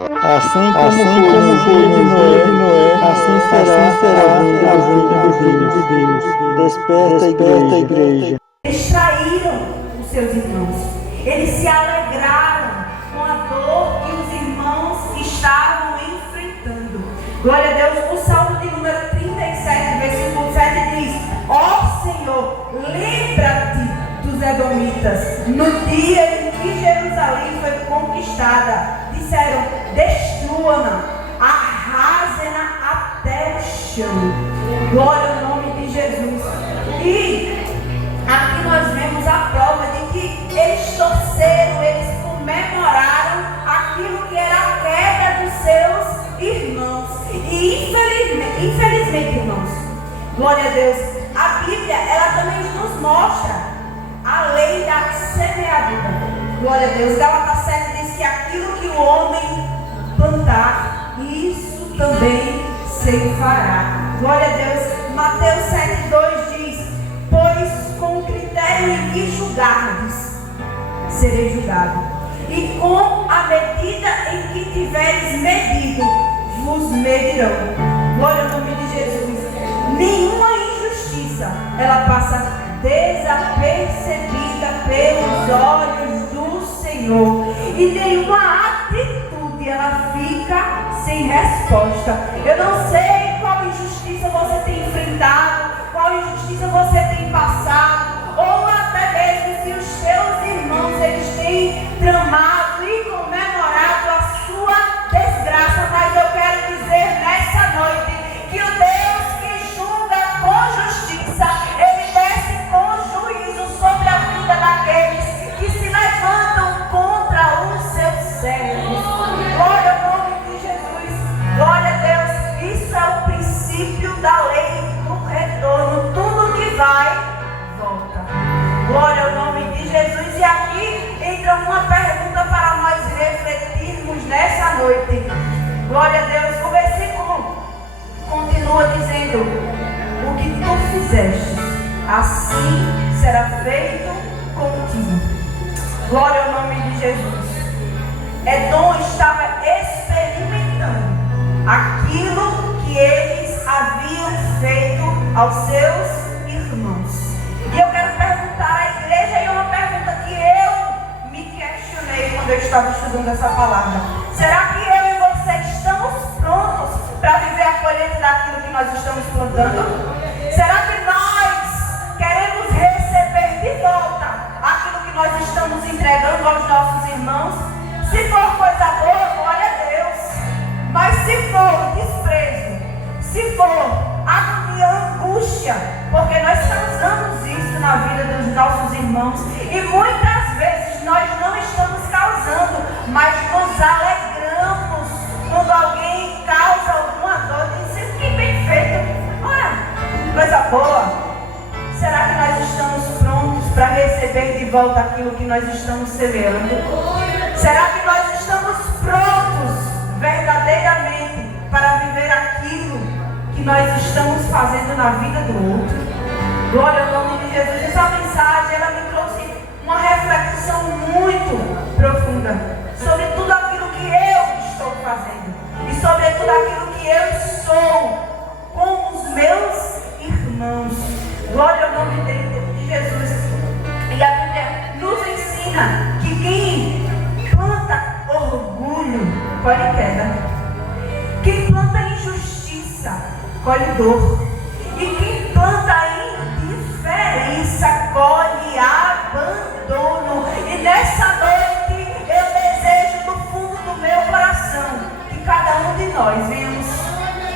Assim como foi no dia de Noé, assim será a vinda de Deus. Desperta, igreja. Eles traíram os seus irmãos. Eles se alegraram com a dor que os irmãos estavam enfrentando. Glória a Deus. O Salmo de número 37, versículo 7 diz: Ó Senhor, lembra-te dos edomitas. No dia em que Jerusalém foi conquistada, disseram: destrua-na, arrasem-na até o chão. Glória ao nome de Jesus. E aqui nós vemos a prova de que eles torceram, eles comemoraram aquilo que era a queda dos seus irmãos. E infelizmente, irmãos, glória a Deus, a Bíblia, ela também nos mostra a lei da semeadura. Glória a Deus. Gálatas 7 diz que aquilo que o homem plantar, isso também se fará. Glória a Deus. Mateus 7,2 diz: pois com o critério em que julgardes, serei julgado, e com a medida em que tiveres medido, vos medirão. Glória ao nome de Jesus. Nenhuma injustiça ela passa desapercebida pelos olhos do Senhor, e nenhuma atitude ela fica sem resposta. Eu não sei qual injustiça você tem enfrentado, qual injustiça você tem passado, ou até mesmo se os seus irmãos eles têm tramado e comemorado a sua desgraça. Mas eu quero dizer nessa noite que o Deus que julga com justiça, ele desce com juízo sobre a vida daqueles que se levantam contra os seus servos. Glória ao nome de Jesus. Glória a Deus. Isso é o princípio da lei do retorno. Tudo que vai, volta. Glória ao nome de Jesus. E aqui entra uma pergunta para nós refletirmos nessa noite. Glória a Deus. O versículo continua dizendo: o que tu fizeste, assim será feito contigo. Glória ao nome de Jesus. Edom estava experimentando aquilo que eles haviam feito aos seus irmãos. E eu quero perguntar à igreja, e uma pergunta que eu me questionei quando eu estava estudando essa palavra: será que eu e você estamos prontos para viver a colheita daquilo que nós estamos plantando? Será que nós queremos receber de volta aquilo que nós estamos entregando aos nossos irmãos? Se for coisa boa, glória a Deus. Mas se for desprezo, se for agonia, angústia, porque nós causamos isso na vida dos nossos irmãos, e muitas vezes nós não estamos causando, mas nos alegramos quando alguém causa alguma dor, dizendo que bem feito, olha, coisa boa. Será que nós estamos prontos para receber de volta aquilo que nós estamos semeando? Será que nós estamos prontos verdadeiramente para viver aquilo que nós estamos fazendo na vida do outro? Glória ao nome de Jesus. Essa mensagem, ela me trouxe uma reflexão muito profunda sobre tudo aquilo que eu estou fazendo e sobre tudo aquilo que eu sou com os meus irmãos. Glória ao nome de Jesus. E a Bíblia nos ensina que quem planta orgulho colhe queda, quem planta injustiça colhe dor, e quem planta indiferença colhe abandono. E nessa noite eu desejo do fundo do meu coração que cada um de nós venhamos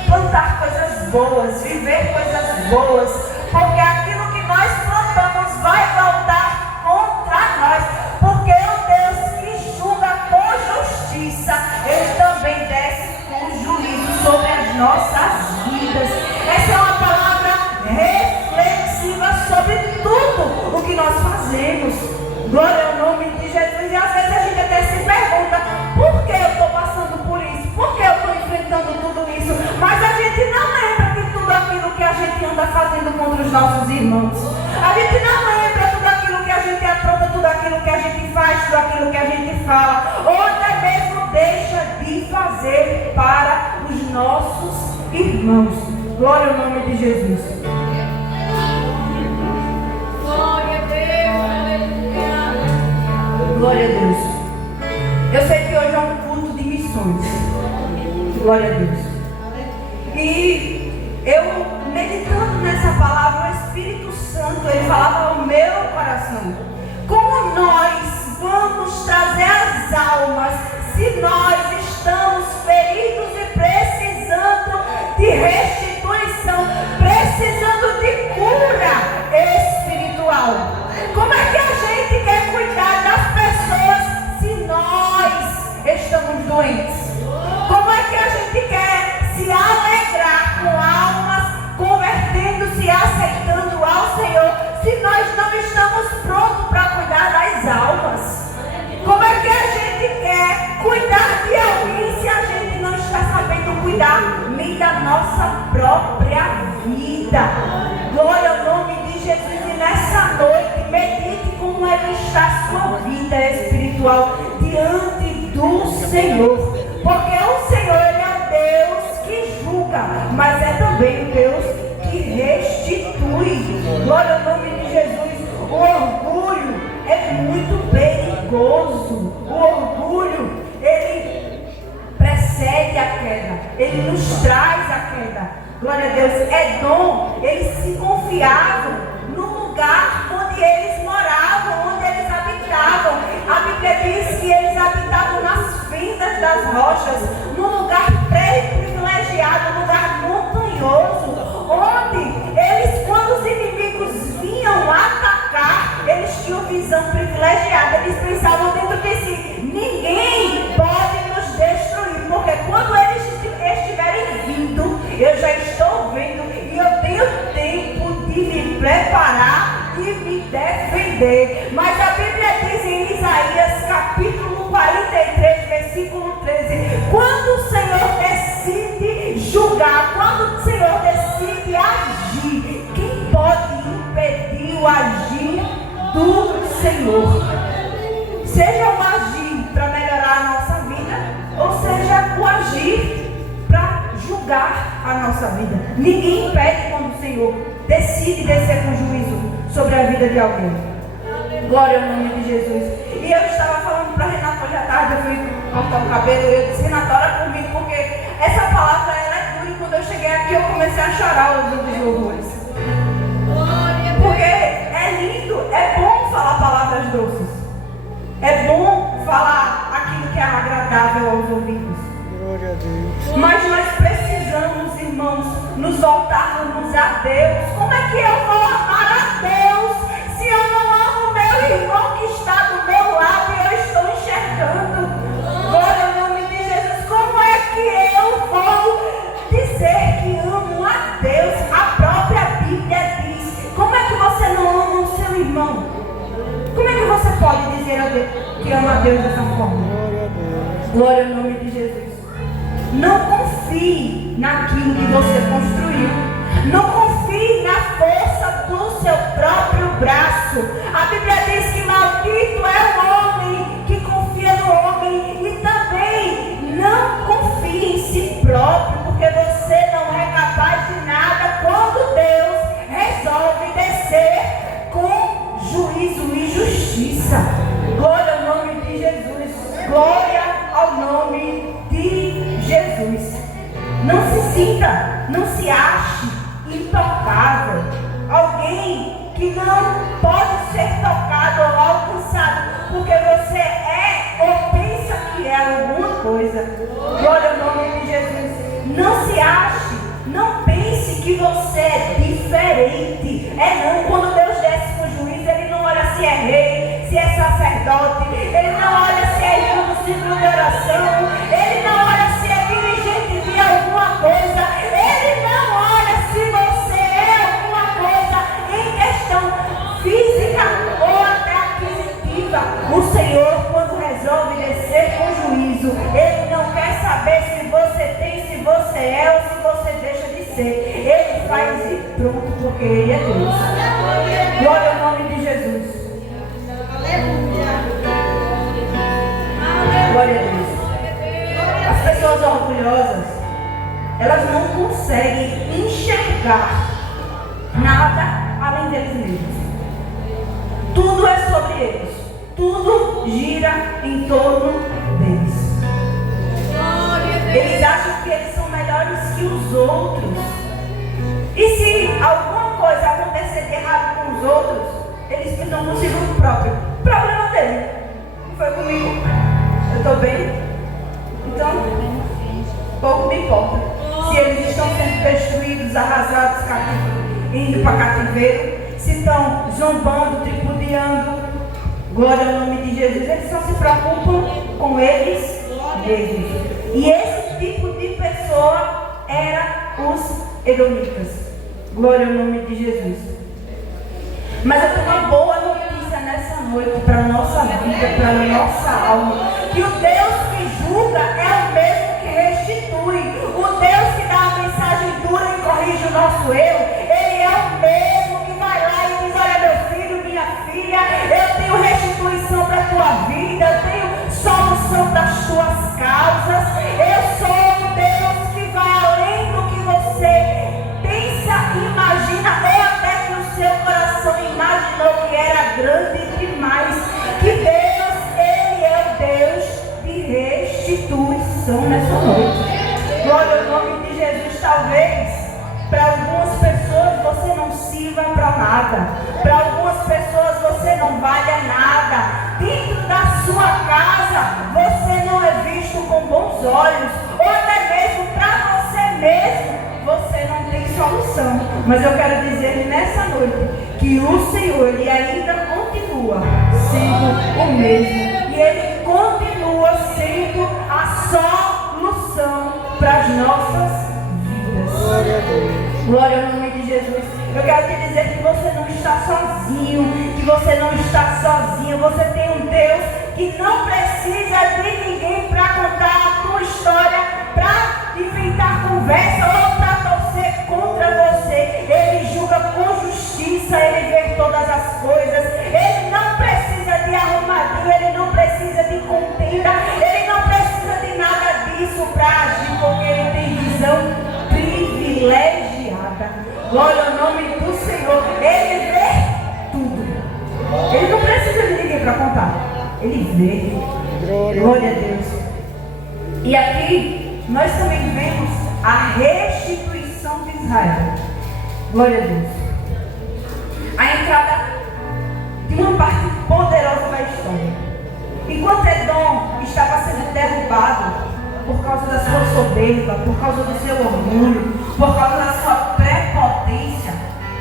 plantar coisas boas, viver coisas boas, porque aquilo que nós plantamos vai voltar contra nós, porque o Deus que julga com justiça, ele também desce com juízo sobre as nossas vidas. Essa é uma palavra reflexiva sobre tudo o que nós fazemos. Glória ao nome de Jesus. E às vezes a gente até se pergunta: por que eu estou passando por isso? Por que eu estou enfrentando tudo isso? Mas a gente não lembra de tudo aquilo que a gente anda fazendo contra os nossos irmãos. A gente não lembra tudo aquilo que a gente apronta, tudo aquilo que a gente faz, tudo aquilo que a gente fala, ou até mesmo deixa de fazer. fazer para os nossos irmãos. Glória ao nome de Jesus. Glória a Deus. Glória a Deus. Eu sei que hoje é um culto de missões. Glória a Deus. E eu, meditando nessa palavra, o Espírito Santo, ele falava ao meu coração: como nós vamos trazer as almas se nós estamos feridos e precisando de restituição, precisando de cura espiritual? Como é que a gente quer cuidar das pessoas se nós estamos doentes? Como é que a gente quer se alegrar com almas convertendo-se, aceitando ao Senhor, se nós não estamos prontos para cuidar das almas? Como é que a gente quer cuidar de alguém se a gente não está sabendo cuidar nem da nossa própria vida? Glória ao nome de Jesus. E nessa noite, medite como está a sua vida espiritual diante do Senhor. Porque o Senhor, ele é Deus que julga, mas é também Deus que restitui. Glória ao nome de Jesus. O orgulho é muito perigoso. O orgulho, ele precede a queda, ele nos traz a queda. Glória a Deus. Edom, eles se confiavam no lugar onde eles moravam, onde eles habitavam. A Bíblia diz que eles habitavam nas fendas das rochas, num lugar privilegiado, num lugar montanhoso, onde eles, quando os inimigos vinham atacar, eles tinham visão privilegiada. Eles pensavam dentro de si: ninguém pode nos destruir, porque quando eles estiverem vindo, eu já estou vendo e eu tenho tempo de me preparar e me defender. Mas a Bíblia diz em Isaías capítulo 43, versículo 13: quando o Senhor decide julgar, quando o Senhor decide agir, quem pode impedir o agir do Senhor? Seja o agir para melhorar a nossa vida, ou seja o agir para julgar a nossa vida. Ninguém impede quando o Senhor decide descer com juízo sobre a vida de alguém. Glória ao nome de Jesus. E eu estava falando para Renata hoje à tarde, eu fui cortar o cabelo e eu disse: Renata, ora comigo, porque essa palavra ela é dura, e quando eu cheguei aqui eu comecei a chorar ouvindo os louvores. Porque é lindo, é bom falar palavras doces, é bom falar aquilo que é agradável aos ouvidos. Glória a Deus. Mas nós precisamos, irmãos, nos voltarmos a Deus. Como é que eu vou amar a Deus se eu não amo meu irmão que está do meu lado e eu estou enxergando? Glória ao nome de Jesus. Como é que eu vou dizer que amo a Deus? A própria Bíblia diz. Como é que você não ama o seu irmão? Como é que você pode dizer a Deus que ama a Deus dessa forma? Glória ao nome de Jesus. Não confie naquilo que você construiu. Não confie na força do seu próprio braço. A Bíblia diz que maldito é o homem que confia no homem. E também não confie em si próprio, porque você não é capaz de nada quando Deus resolve descer com juízo e justiça. Glória ao nome de Jesus. Glória ao nome de Jesus. Não se sinta, não se ache intocável. Alguém que não pode ser tocado ou alcançado, porque você é ou pensa que é alguma coisa. Glória ao nome de Jesus. Não se ache, não pense que você é diferente. É não, quando Deus desce com juízo, Ele não olha se é rei, se é sacerdote, Ele não olha se é irmão do círculo de oração, Ele não olha se é dirigente de alguma coisa, Ele não olha se você é alguma coisa em questão física ou até aquisitiva. O Senhor, quando resolve descer com juízo, Ele não quer saber se você tem, se você é ou se você deixa de ser. Ele faz e pronto, porque Ele é Deus. Glória ao nome de Jesus. Glória a Deus. As pessoas pessoas orgulhosas, elas não conseguem enxergar nada além deles mesmos. Tudo é sobre eles. Tudo gira em torno deles. Eles acham que eles são melhores que os outros. E se alguma coisa acontecer de errado com os outros, eles ficam consigo próprio. Problema dele. Não foi comigo. Eu estou bem. Então, pouco me importa. Se eles estão sendo destruídos, arrasados, indo para cativeiro, se estão zombando, tripudiando, glória ao nome de Jesus, eles só se preocupam com eles mesmos. E esse tipo de pessoa era os edomitas. Glória ao nome de Jesus. Mas eu tenho uma boa notícia nessa noite para a nossa vida, para a nossa alma. Que o Deus que julga é o mesmo que restitui. O Deus que dá a mensagem dura e corrige o nosso erro, Ele é o mesmo que vai lá e diz: olha, meu filho, minha filha, eu tenho restituição para a tua vida, eu tenho solução das tuas causas. Eu sou um Deus que vai além do que você pensa e imagina, ou até que o seu coração imaginou que era grande demais. Que Deus, Ele é o Deus de restituição nessa noite. Glória ao nome de Jesus. Talvez para algumas pessoas você não sirva para nada, para algumas pessoas você não vale nada, dentro da sua casa você não é visto com bons olhos, ou até mesmo para você mesmo você não tem solução. Mas eu quero dizer nessa noite que o Senhor, Ele ainda continua sendo o mesmo, e Ele continua sendo a solução para as nossas vidas. Glória a Deus. Glória ao nome de Jesus. Eu quero te dizer que você não está sozinho, que você não está sozinho. Você tem um Deus que não precisa de ninguém para contar a tua história, para inventar conversa ou para torcer contra você. Ele julga com justiça, Ele vê todas as coisas. Ele não precisa de arrumadinho, Ele não precisa de contenda, Ele não precisa de nada disso para agir, porque Ele tem visão privilegiada. Glória ao nome do Senhor. Ele vê tudo. Ele não precisa de ninguém para contar. Ele vê. Glória a Deus. E aqui nós também vemos a restituição de Israel. Glória a Deus. A entrada de uma parte poderosa da história. Enquanto Edom estava sendo derrubado por causa da sua soberba, por causa do seu orgulho, por causa da sua prepotência,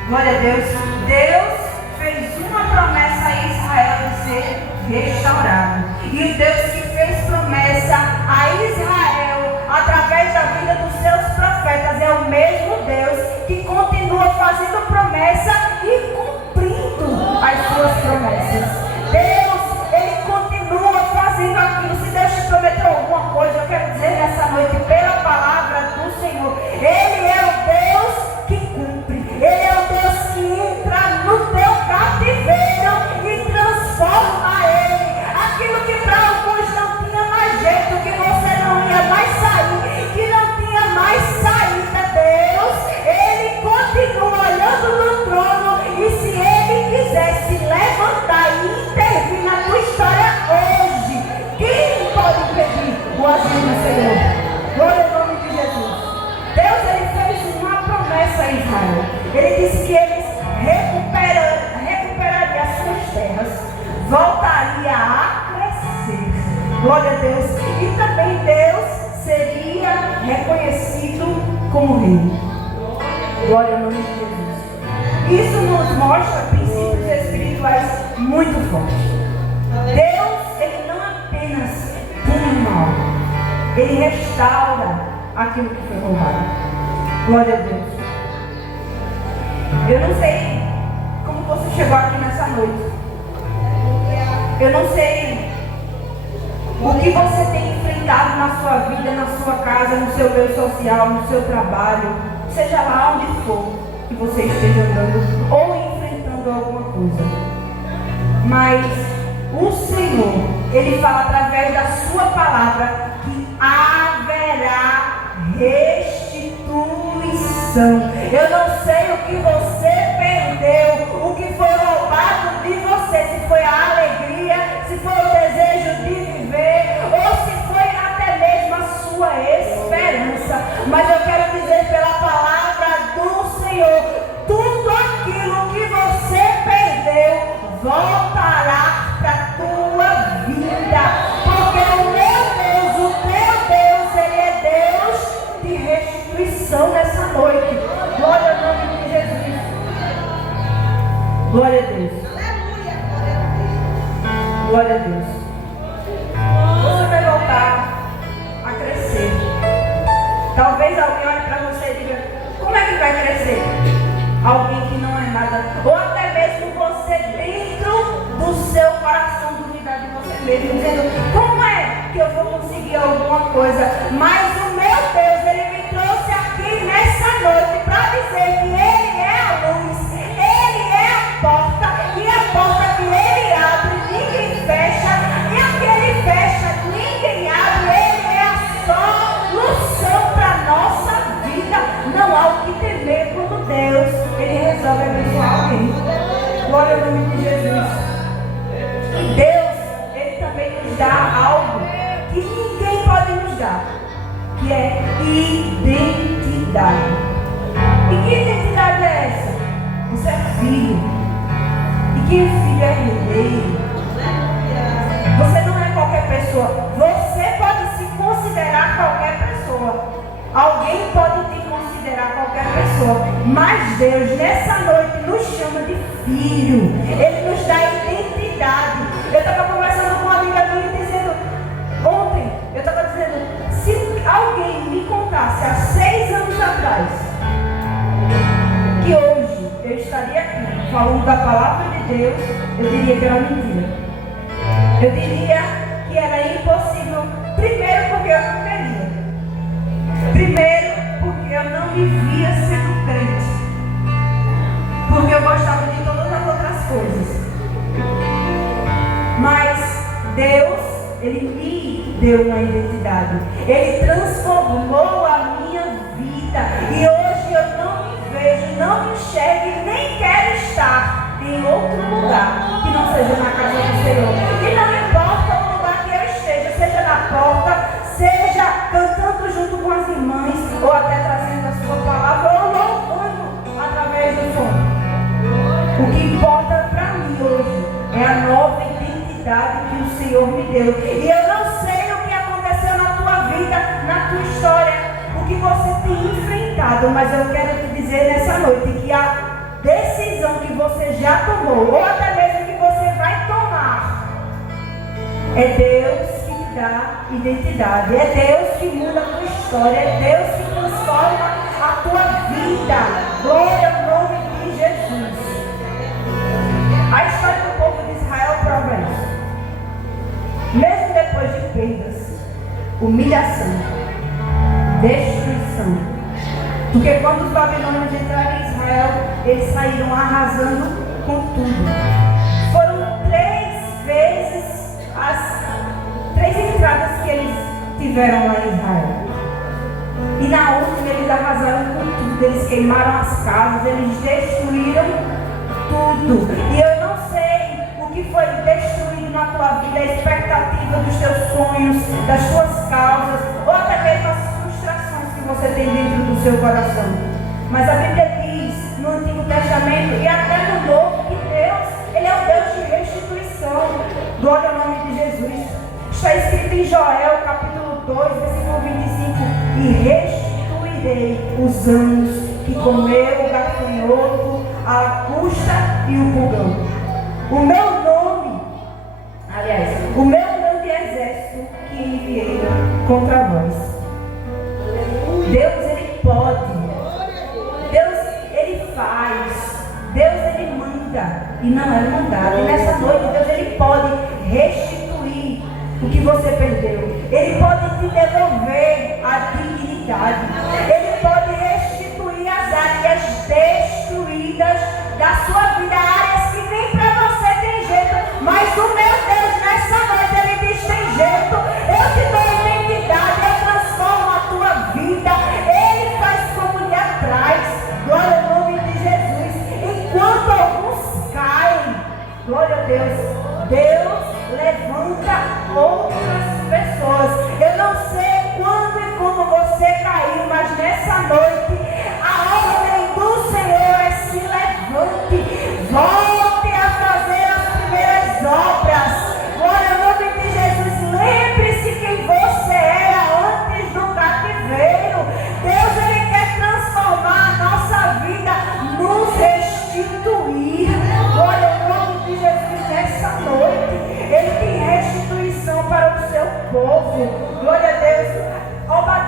glória a Deus, Deus fez uma promessa a Israel de ser restaurado. E o Deus que fez promessa a Israel através da vida dos seus profetas é o mesmo Deus que continua fazendo promessa e cumprindo as suas promessas. Deus, Ele continua fazendo aquilo. Se Deus te prometeu alguma coisa, eu quero dizer nessa noite, pela palavra do Senhor, Ele é o Deus que cumpre. Ele é o Deus que entra no teu cativeiro e transforma ele. Aquilo que para alguns não tinha mais jeito, que você não ia mais sair, que não tinha mais saída, Deus, Ele continua olhando no trono, e se Ele quiser se levantar e intervir na tua história hoje, quem pode impedir o agir do Senhor? Glória ao nome de Jesus. Deus, Ele fez uma promessa a Israel. Ele disse que eles recuperariam as suas terras, voltaria a crescer. Glória a Deus. E também Deus seria reconhecido como rei. Glória ao nome de Jesus. Isso nos mostra princípios espirituais muito fortes. Deus, Ele não apenas pune o mal, Ele restaura aquilo que foi roubado. Glória a Deus. Eu não sei como você chegou aqui nessa noite. Eu não sei o que você tem enfrentado na sua vida, na sua casa, no seu meio social, no seu trabalho, seja lá onde for que você esteja andando ou enfrentando alguma coisa. Mas o Senhor, Ele fala através da sua palavra que haverá restituição. Eu não sei o que você perdeu, o que foi roubado de você, se foi a alegria, se foi o desejo de viver, ou se foi até mesmo a sua esperança. Mas eu quero dizer pela palavra do Senhor, tudo aquilo que você perdeu voltará para a tua vida. Porque o meu Deus, o teu Deus, Ele é Deus de restituição nessa noite. Glória ao nome de Jesus. Glória a Deus. Glória a Deus. Você vai voltar a crescer. Talvez alguém olhe para você e diga, como é que vai crescer? Alguém que não é nada. Ou até mesmo você dentro do seu coração duvidar de você mesmo, dizendo, como é que eu vou conseguir alguma coisa? Mas o meu Deus, Ele me trouxe aqui nessa noite para dizer que Ele é a luz, Ele é a porta, e a porta que Ele abre, ninguém fecha, e a que Ele fecha, ninguém abre. Ele é a solução para a nossa vida. Não há o que temer quando Deus, Ele resolve abençoar alguém. Glória ao nome de Jesus. E Deus, Ele também nos dá algo que ninguém pode nos dar, que é identidade. E que identidade é essa? Você é filho. E quem é filho é herdeiro. Você não é qualquer pessoa. Você pode se considerar qualquer pessoa. Alguém pode te considerar qualquer pessoa. Mas Deus, nessa noite, nos chama de filho. Ele nos dá identidade. Eu estava conversando com uma amiga minha dizendo, ontem, eu estava dizendo, se alguém me contasse há 6 anos atrás, que hoje eu estaria aqui falando da palavra de Deus, eu diria que era mentira. Eu diria que era impossível. Primeiro porque eu não queria. Primeiro porque eu não me via sendo crente. Porque eu gostava de todas as outras coisas. Mas Deus, Ele me deu uma identidade. Ele transformou a minha vida. E hoje eu não me vejo, não me enxergo e nem quero estar em outro lugar que não seja na casa do Senhor. E não importa o lugar que eu esteja, seja na porta, seja cantando junto com as irmãs, ou até trazendo a sua palavra, ou louvando através do som. O que importa para mim hoje é a nova identidade que o Senhor me deu. E eu não sei o que aconteceu na tua vida, na tua história, o que você tem enfrentado, mas eu quero te dizer nessa noite que a decisão que você já tomou, ou até mesmo que você vai tomar, é Deus que te dá identidade, é Deus que muda a tua história, é Deus que transforma a tua vida. Glória ao nome de Jesus. A história do povo de Israel prova isso. Mesmo depois de perdas, humilhação, destruição, porque quando os babilônios entraram em Israel, eles saíram arrasando com tudo. Foram 3 vezes as 3 entradas que eles tiveram lá em Israel. E na última eles arrasaram com tudo. Eles queimaram as casas, eles destruíram tudo. E eu não sei o que foi destruído na tua vida, a expectativa dos teus sonhos, das tuas causas, ou até mesmo as frustrações que você tem dentro do seu coração. Mas a Bíblia diz no Antigo Testamento e até no Novo que Deus, Ele é o Deus de restituição. Glória ao nome de Jesus. Está escrito em Joel, capítulo 2, versículo 25: e restituirei os anos que comeu o gafanhoto, a custa e o pulgão. O meu nome, aliás, o meu grande exército que enviei contra vós. Deus, Ele pode. Deus, Ele faz. Deus, Ele manda. E não é mandado. E nessa noite, Deus, Ele pode restituir o que você perdeu. Ele pode te devolver a dignidade. Ele pode restituir as áreas destruídas da sua vida, áreas que nem para você tem jeito, mas o meu Deus nessa noite Ele diz: tem jeito, eu te dou identidade, eu transformo a tua vida,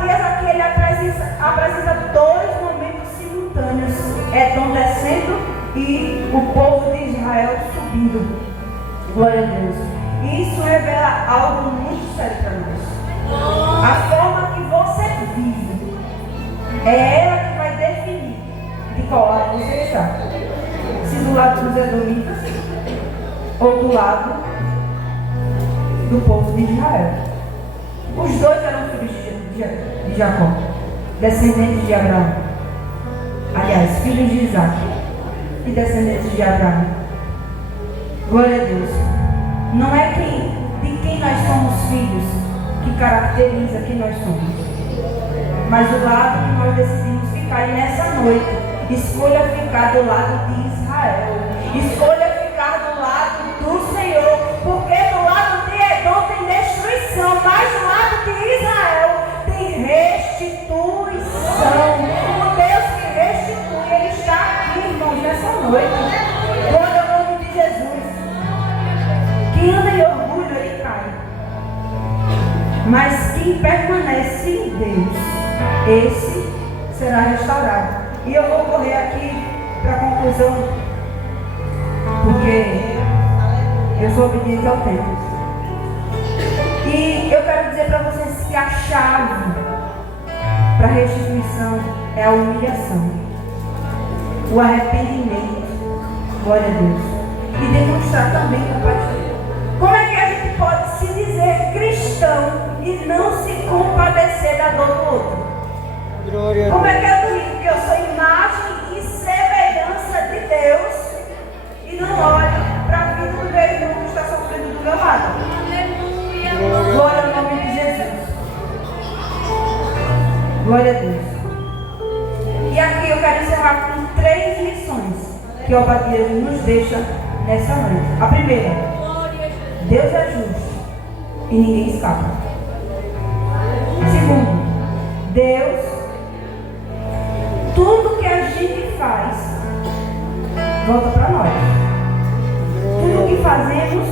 Obadias aqui ele apresenta dois momentos simultâneos: Edom descendo e o povo de Israel subindo. Glória a Deus. E isso revela algo muito sério para nós. A forma que você vive é ela que vai definir de qual lado você está. Se do lado dos edomitas ou do lado do povo de Israel. Os dois eram filhos de Jacó, descendentes de Abraão. Aliás, filhos de Isaac e descendentes de Abraão. Glória a Deus. Não é de quem nós somos filhos que caracteriza quem nós somos, mas o lado que nós decidimos ficar. E nessa noite, escolha ficar do lado de Israel. Escolha ficar do lado do Senhor, porque do lado de Edom tem destruição, mas do lado de Israel tem restituição. O Deus que restitui, Ele está aqui, irmãos, nessa noite. Glória ao nome de Jesus. Quem anda em orgulho, ele cai. Mas quem permanece em Deus, esse será restaurado. E eu vou correr aqui para a conclusão, porque eu sou obediente ao tempo. E eu quero dizer para vocês que a chave para a restituição é a humilhação, o arrependimento. Glória a Deus. E demonstrar também compaixão. Como é que a gente pode se dizer cristão e não se compadecer da dor do outro? Como é que eu digo que eu sou imagem e semelhança de Deus e não olho para a vida do meu irmão que está sofrendo do meu lado? Glória ao nome de Jesus. Glória a Deus. E aqui eu quero encerrar com 3 lições que Obadias nos deixa nessa noite. A primeira: Deus é justo e ninguém escapa. Segundo, Deus, tudo que a gente faz volta para nós. Tudo que fazemos,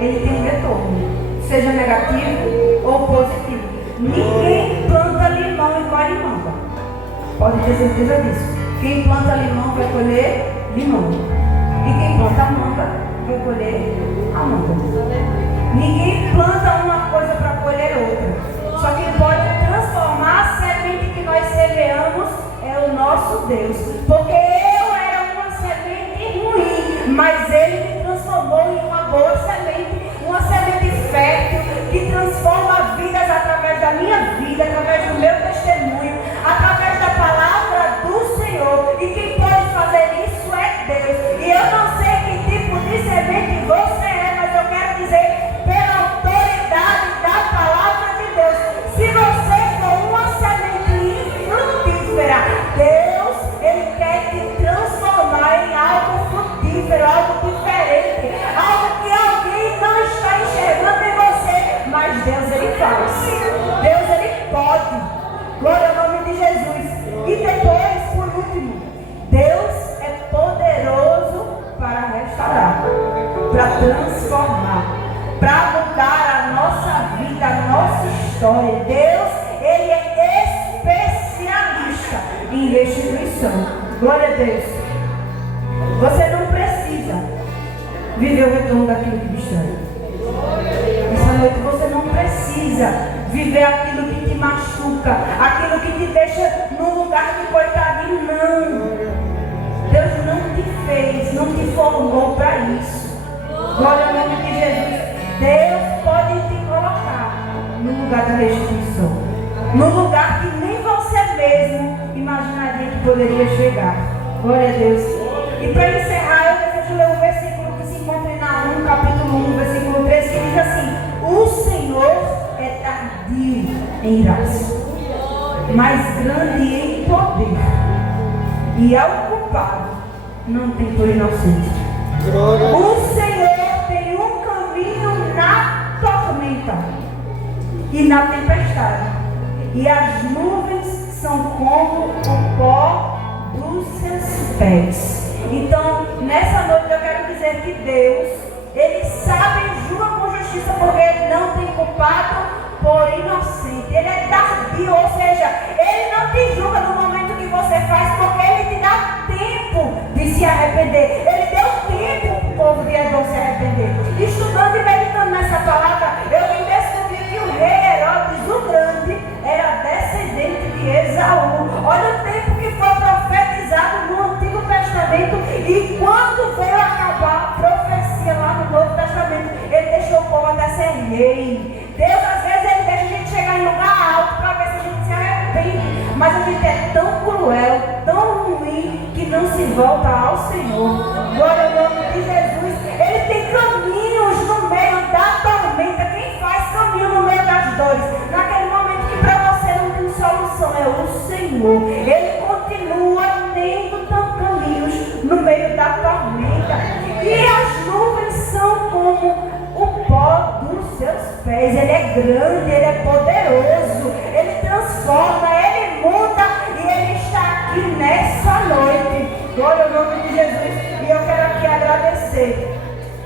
ele tem um retorno, seja negativo ou positivo. Ninguém planta limão e colhe manga. Pode ter certeza disso. Quem planta limão vai colher limão. E quem planta manga vai colher a manga. Ninguém planta uma coisa para colher outra. Só quem pode transformar a semente que nós semeamos é o nosso Deus. Porque eu era uma semente ruim, mas Ele me transformou em uma boa semente. Uma semente fértil que transforma vidas através da minha vida, através do meu testemunho, através da palavra do Senhor. E quem pode fazer isso é Deus. E eu não sei que tipo de semente você é, mas eu quero dizer, pela autoridade da palavra de Deus, se você for uma semente infrutífera, Deus, Ele quer te transformar em algo frutífero, algo diferente, algo que alguém não está enxergando em você, mas Deus, Ele faz. Deus, Ele pode. Glória ao nome de Jesus. E depois, por último, Deus é poderoso para restaurar, para transformar, para mudar a nossa vida, a nossa história. Deus, Ele é especialista em restituição. Glória a Deus. Você não precisa viver o retorno daquilo que destrói. Essa noite você não precisa viver aquilo que te machuca, aquilo que te deixa num lugar de coitadinho. Não. Deus não te fez, não te formou para isso. Glória ao nome de Jesus. Deus pode te colocar no lugar da restituição, no lugar que nem você mesmo imaginaria que poderia chegar. Glória a Deus. E para encerrar, eu desejo ler um versículo que se encontra em Naum, capítulo 1, versículo 13, que diz assim: o Senhor é tardio em graça, mas grande em poder, e ao culpado não tem por inocente. O Senhor tem um caminho na tormenta e na tempestade, e as nuvens são como o pó dos seus pés. Então, nessa noite eu quero dizer que Deus, Ele sabe e julga com justiça, porque Ele não tem culpado por inocente. Ele é tardio, ou seja, ele não te julga no momento que você faz, porque ele te dá tempo de se arrepender. Ele deu tempo para o povo de Edom se arrepender. Estudando e meditando nessa palavra, eu vim descobrir que o rei Herodes o Grande era descendente de Esaú. Olha o tempo que foi profetizado no Antigo Testamento, e quando veio acabar a profecia lá no Novo Testamento, ele deixou o povo até ser rei. Deus às vezes ele deixa a gente chegar em lugar alto para ver se a gente se arrepende, mas a gente é tão cruel, tão ruim, que não se volta ao Senhor. Glória ao nome de Jesus. Ele tem caminhos no meio da tormenta. Quem faz caminho no meio das dores, naquele momento que para você não tem solução, é o Senhor. Ele continua tendo caminhos no meio da tormenta, e as nuvens são como o pó dos seus pés. Ele é grande, ele é poderoso, ele transforma, ele muda, e ele está aqui nessa noite. Glória ao nome de Jesus. E eu quero aqui agradecer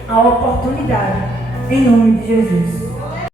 a oportunidade, em nome de Jesus.